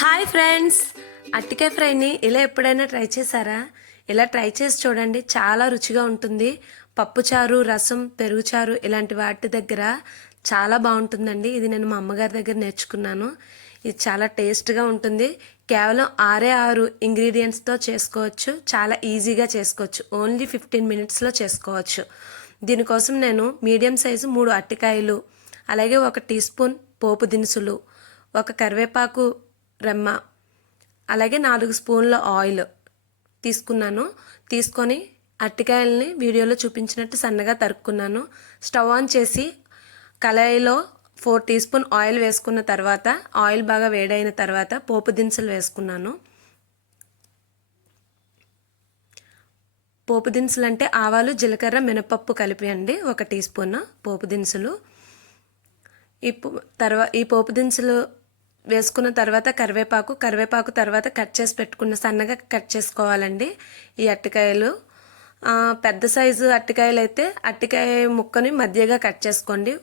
Hi friends, అట్టికాయ ఫ్రైని ఇలా ఎప్పుడైనా try చేశారా? ఇలా ట్రై చేసి చూడండి, చాలా రుచిగా ఉంటుంది. పప్పుచారు, రసం, పెరుగుచారు ఇలాంటి వాటి దగ్గర చాలా బాగుంటుందండి. ఇది నేను మా అమ్మగారి దగ్గర నేర్చుకున్నాను. ఇది చాలా టేస్ట్గా ఉంటుంది. కేవలం 6 ఇంగ్రీడియంట్స్తో చేసుకోవచ్చు. చాలా ఈజీగా చేసుకోవచ్చు. ఓన్లీ 15 మినిట్స్లో చేసుకోవచ్చు. దీనికోసం నేను మీడియం సైజు 3 అట్టికాయలు, అలాగే 1 టీ స్పూన్ పోపు దినుసులు, ఒక కరివేపాకు రెమ్మ, అలాగే 4 స్పూన్ల ఆయిల్ తీసుకున్నాను. తీసుకొని అరటికాయలని వీడియోలో చూపించినట్టు సన్నగా తరుక్కున్నాను. స్టవ్ ఆన్ చేసి కళాయిలో 4 టీ స్పూన్ ఆయిల్ వేసుకున్న తర్వాత, ఆయిల్ బాగా వేడైన తర్వాత పోపు దినుసులు వేసుకున్నాను. పోపు దినుసులు అంటే ఆవాలు, జీలకర్ర, మినపప్పు కలిపి అండి 1 టీ స్పూన్ పోపు దినుసులు. ఈ పోపు దినుసులు వేసుకున్న తర్వాత కరివేపాకు తర్వాత కట్ చేసి పెట్టుకున్న సన్నగా కట్ చేసుకోవాలండి ఈ అరటికాయలు. పెద్ద సైజు అరటికాయలు అయితే అరటికాయ ముక్కని మధ్యగా కట్ చేసుకోండి.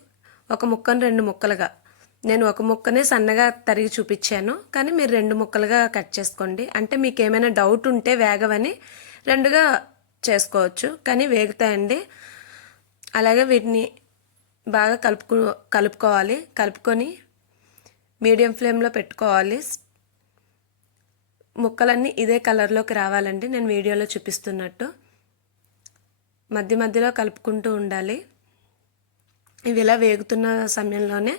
ఒక ముక్కను 2 ముక్కలుగా. నేను ఒక ముక్కనే సన్నగా తరిగి చూపించాను, కానీ మీరు 2 ముక్కలుగా కట్ చేసుకోండి. అంటే మీకు ఏమైనా డౌట్ ఉంటే వేగవని 2గా చేసుకోవచ్చు, కానీ వేగుతాయండి. అలాగే వీటిని బాగా కలుపుకోవాలి. కలుపుకొని మీడియం ఫ్లేమ్లో పెట్టుకోవాలి. ముక్కలన్నీ ఇదే కలర్లోకి రావాలండి, నేను వీడియోలో చూపిస్తున్నట్టు. మధ్యలో కలుపుకుంటూ ఉండాలి. ఇవి ఇలా వేగుతున్న సమయంలోనే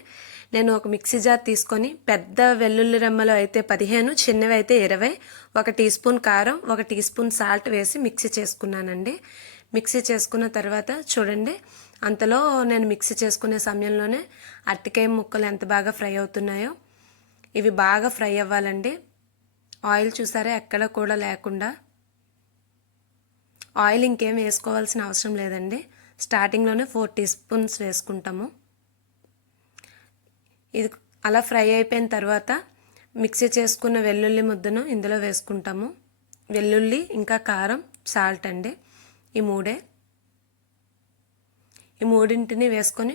నేను ఒక మిక్సీ జార్ తీసుకొని, పెద్ద వెల్లుల్లి రెమ్మలు అయితే 15, చిన్నవి అయితే 20, 1 టీ స్పూన్ కారం, 1 టీ స్పూన్ సాల్ట్ వేసి మిక్సీ చేసుకున్నానండి. మిక్సీ చేసుకున్న తర్వాత చూడండి, అంతలో నేను మిక్సీ చేసుకునే సమయంలోనే అరటికాయ ముక్కలు ఎంత బాగా ఫ్రై అవుతున్నాయో. ఇవి బాగా ఫ్రై అవ్వాలండి. ఆయిల్ చూసారా, ఎక్కడ కూడా లేకుండా. ఆయిల్ ఇంకేం వేసుకోవాల్సిన అవసరం లేదండి. స్టార్టింగ్లోనే 4 టీ స్పూన్స్ వేసుకుంటాము. ఇది అలా ఫ్రై అయిపోయిన తర్వాత మిక్సీ చేసుకున్న వెల్లుల్లి ముద్దను ఇందులో వేసుకుంటాము. వెల్లుల్లి, ఇంకా కారం, సాల్ట్ అండి, ఈ మూడింటిని వేసుకొని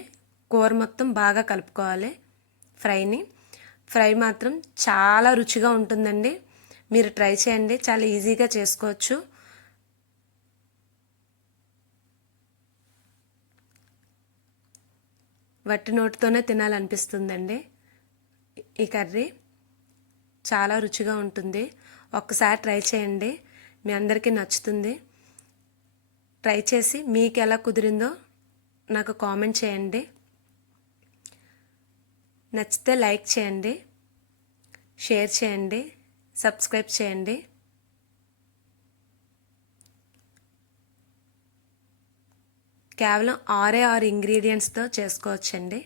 కూర మొత్తం బాగా కలుపుకోవాలి. ఫ్రై మాత్రం చాలా రుచిగా ఉంటుందండి. మీరు ట్రై చేయండి, చాలా ఈజీగా చేసుకోవచ్చు. వట్టి నోటితోనే తినాలనిపిస్తుందండి. ఈ కర్రీ చాలా రుచిగా ఉంటుంది. ఒక్కసారి ట్రై చేయండి, మీ అందరికీ నచ్చుతుంది. ట్రై చేసి మీకు ఎలా కుదిరిందో నాకు కామెంట్ చేయండి. నచ్చితే లైక్ చేయండి, షేర్ చేయండి, సబ్స్క్రైబ్ చేయండి. కేవలం 6 ఇంగ్రీడియంట్స్తో చేసుకోవచ్చండి.